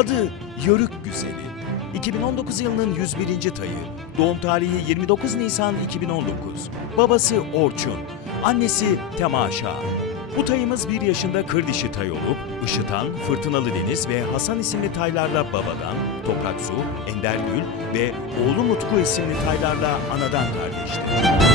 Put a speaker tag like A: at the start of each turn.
A: Adı Yörük Güzeli. 2019 yılının 101. tayı. Doğum tarihi 29 Nisan 2019. Babası Orçun. Annesi Temaşa. Bu tayımız bir yaşında kır dişi tay olup Işıtan, Fırtınalı Deniz ve Hasan isimli taylarla babadan, Toprak Su, Ender Gül ve oğlu Mutku isimli taylarla anadan kardeştir.